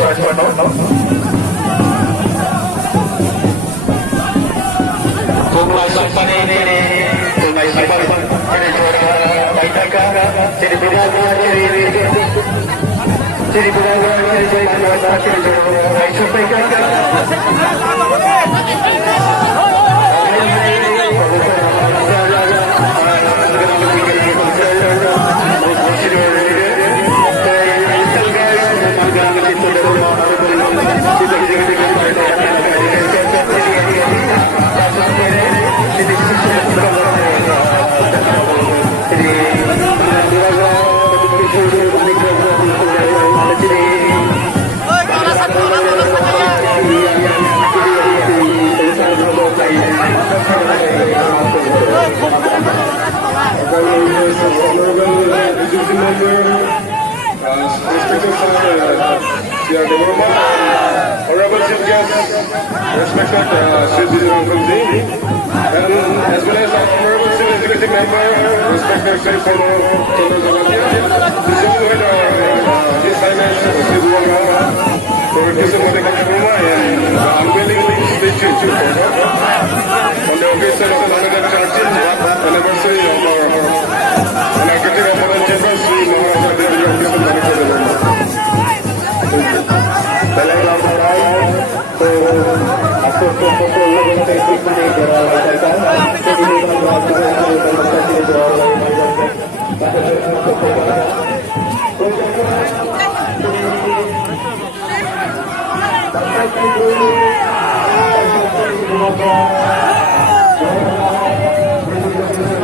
Kung may sampanin ini, kung may sampanin Jadi benar-benar honorable chief guest, respected citizen from Z, and as well as honorable civil executive member, respected Saifullah Zagatia, distinguished His Highness for kissing with the Kataruma and unveilingly stitched on the occasion of the London Churchill anniversary of our executive of the Chamber, Sri Maharaja Devi of Kissing तो आपको photo लोगों से एक minute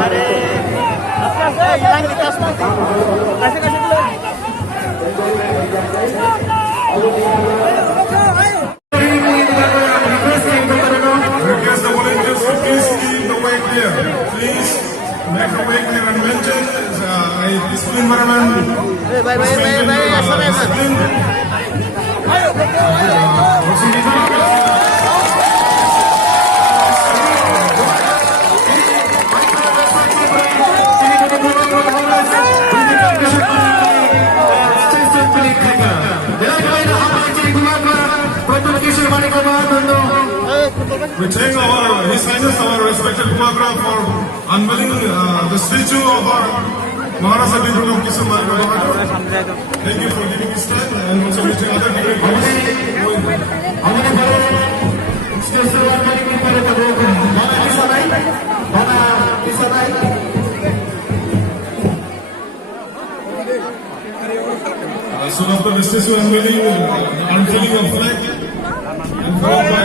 अरे हिlang di tas nanti kasih dulu. Request the volunteers to please keep the way clear. Please make the way clear and mention a discipline environment. We thank His Highness, our respected Kumagra, for unveiling the statue of our Maharaja Devi of Kissing Bahadur. Thank you for giving this time and also meeting other dignitaries. Soon after the statue unveiling, unveiling of flag, and followed by